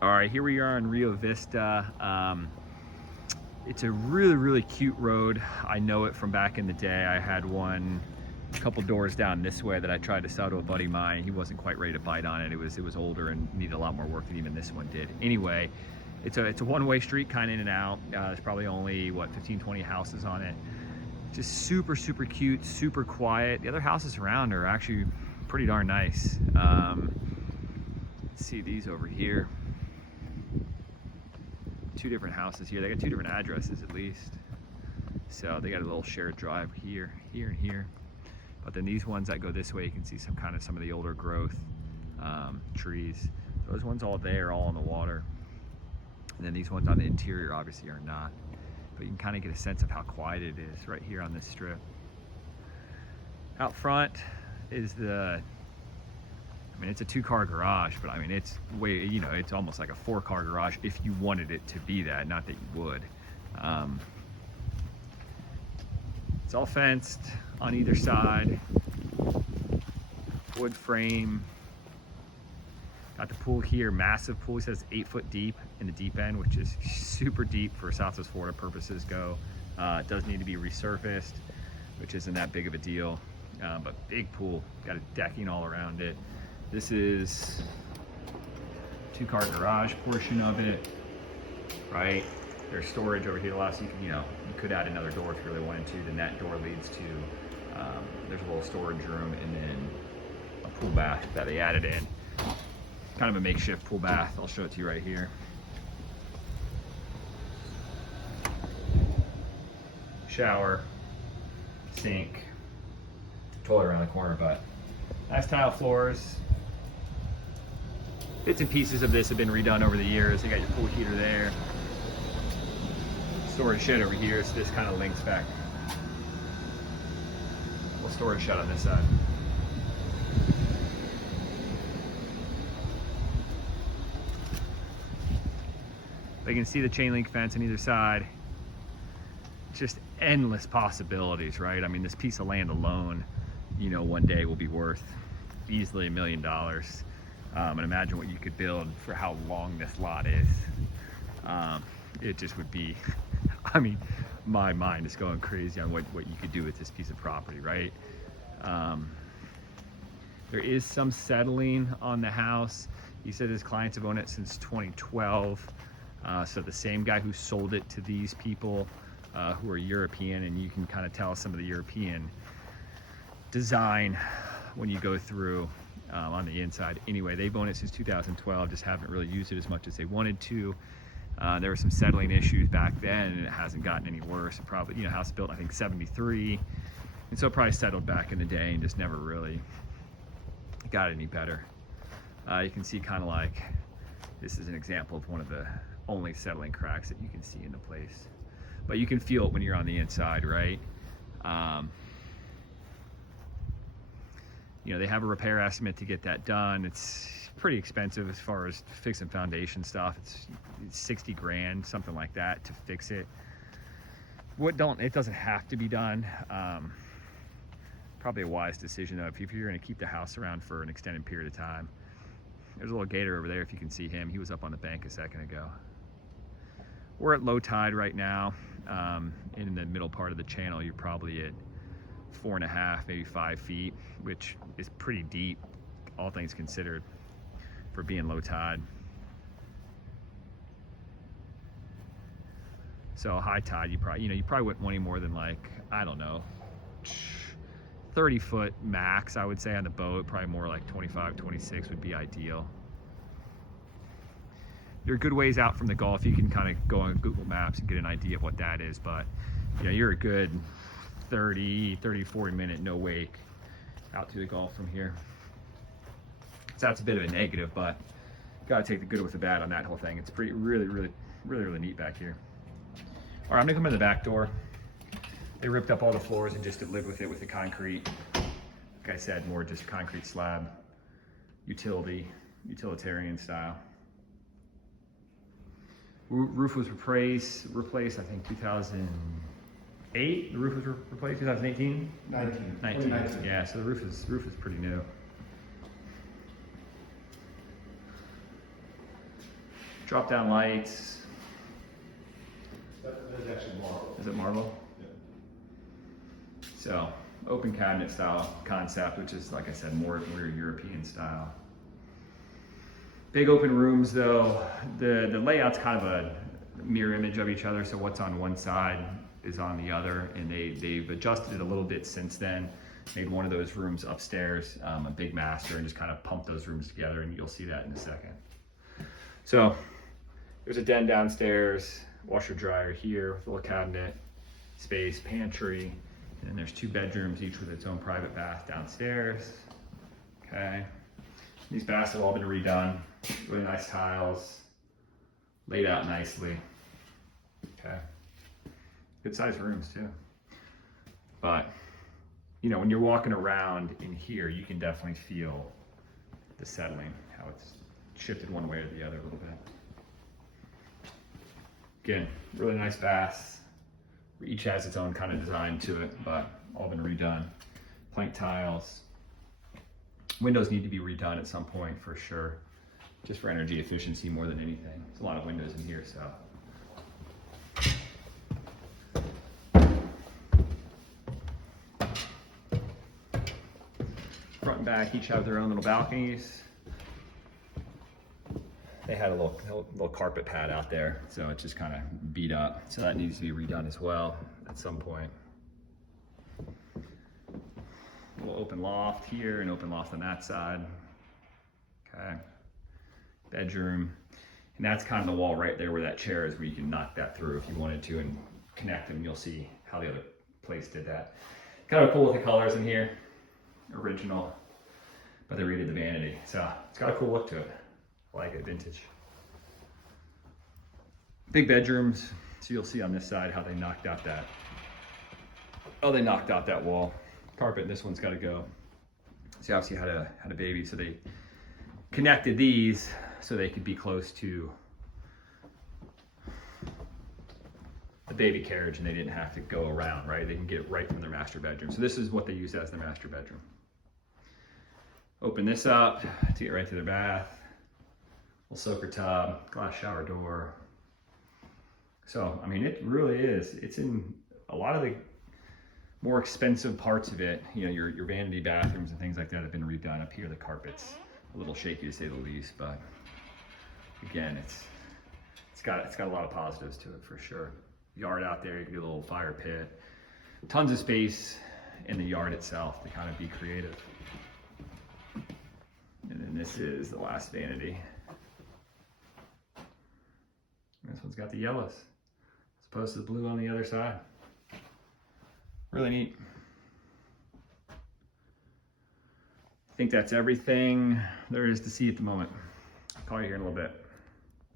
All right, here we are on Rio Vista. It's a really cute road. I know it from back in the day. I had one a couple doors down this way that I tried to sell to a buddy of mine. He wasn't quite ready to bite on it. It was older and needed a lot more work than even this one did. Anyway, it's a one-way street, kind of in and out. There's probably only, what, 15, 20 houses on it. Just super cute, super quiet. The other houses around are actually pretty darn nice. Let's see these over here. Two different houses here. They got two different addresses at least. So they got a little shared drive here, and here. But then these ones that go this way, you can see some of the older growth trees. Those ones all there, all on the water. And then these ones on the interior obviously are not. But you can kind of get a sense of how quiet it is right here on this strip. Out front is it's a 2-car garage, but I mean, it's way, it's almost like a 4-car garage if you wanted it to be that, not that you would. It's all fenced on either side, wood frame. Got the pool here, massive pool. It says 8 foot deep in the deep end, which is super deep for Southwest Florida purposes go. It does need to be resurfaced, which isn't that big of a deal, but big pool. Got a decking all around it. This is 2-car garage portion of it, right? There's storage over here. So you can, you could add another door if you really wanted to. Then that door leads to, there's a little storage room and then a pool bath that they added in. Kind of a makeshift pool bath. I'll show it to you right here. Shower, sink, toilet around the corner, but nice tile floors. Bits and pieces of this have been redone over the years. You got your pool heater there. Storage shed over here, so this kind of links back. Little storage shed on this side. But you can see the chain link fence on either side. Just endless possibilities, right? I mean, this piece of land alone, one day will be worth easily $1 million. And imagine what you could build for how long this lot is. It just would be, I mean, my mind is going crazy on what you could do with this piece of property, right? There is some settling on the house. He said his clients have owned it since 2012. So the same guy who sold it to these people who are European, and you can kind of tell some of the European design when you go through on the inside. Anyway, they've owned it since 2012, just haven't really used it as much as they wanted to. There were some settling issues back then, and it hasn't gotten any worse. It probably, house built, I think, 73. And so it probably settled back in the day and just never really got any better. You can see kind of like, this is an example of one of the only settling cracks that you can see in the place. But you can feel it when you're on the inside, right? They have a repair estimate to get that done. It's pretty expensive as far as fixing foundation stuff. It's 60 grand, something like that, to fix it. It doesn't have to be done. Probably a wise decision though, if you're gonna keep the house around for an extended period of time. There's a little gator over there if you can see him. He was up on the bank a second ago. We're at low tide right now. In the middle part of the channel, you're probably at 4.5, maybe 5 feet, which is pretty deep, all things considered, for being low tide. So high tide, you probably wouldn't want any more than, like, I don't know, 30 foot max, I would say, on the boat. Probably more like 25, 26 would be ideal. You're a good ways out from the Gulf. You can kind of go on Google Maps and get an idea of what that is, but you're a good 30, 40 minute no wake out to the Gulf from here. So that's a bit of a negative, but gotta take the good with the bad on that whole thing. It's really neat back here. All right, I'm gonna come in the back door. They ripped up all the floors and just lived with it with the concrete. Like I said, more just concrete slab, utilitarian style. Roof was replaced, I think 2008. The roof was replaced 2018? 19. Yeah, so the roof is pretty new. Drop down lights. That is actually marble. Is it marble? Yeah. So open cabinet style concept, which is, like I said, more European style. Big open rooms though. The layout's kind of a mirror image of each other. So what's on one side is on the other, and they've adjusted it a little bit since then. Made one of those rooms upstairs a big master, and just kind of pumped those rooms together, and you'll see that in a second. So there's a den downstairs, washer dryer here with a little cabinet space, pantry, and then there's 2 bedrooms, each with its own private bath downstairs. Okay, these baths have all been redone, really nice tiles, laid out nicely. Okay, good sized rooms too. But you know, when you're walking around in here, you can definitely feel the settling, how it's shifted one way or the other a little bit. Again, really nice baths. Each has its own kind of design to it, but all been redone. Plank tiles. Windows need to be redone at some point for sure, just for energy efficiency more than anything. There's a lot of windows in here, so. Front and back each have their own little balconies. They had a little carpet pad out there, so it's just kind of beat up. So that needs to be redone as well at some point. A little open loft here, and open loft on that side. Okay, bedroom. And that's kind of the wall right there where that chair is, where you can knock that through if you wanted to and connect them. You'll see how the other place did that. Kind of cool with the colors in here. Original, but they redid the vanity. So it's got a cool look to it. I like it, vintage. Big bedrooms. So you'll see on this side how they knocked out that, they knocked out that wall. Carpet, this one's got to go. So obviously had a baby, so they connected these so they could be close to the baby carriage, and they didn't have to go around, right? They can get right from their master bedroom. So this is what they use as their master bedroom. Open this up to get right to their bath. Little soaker tub, glass shower door. So, I mean, it really is. It's in a lot of the more expensive parts of it. You know, your vanity bathrooms and things like that have been redone. Up here, the carpet's a little shaky to say the least, but again, it's got a lot of positives to it for sure. Yard out there, you can do a little fire pit. Tons of space in the yard itself to kind of be creative. And then this is the last vanity. This one's got the yellows as opposed to the blue on the other side. Really neat. I think that's everything there is to see at the moment. I'll call you here in a little bit.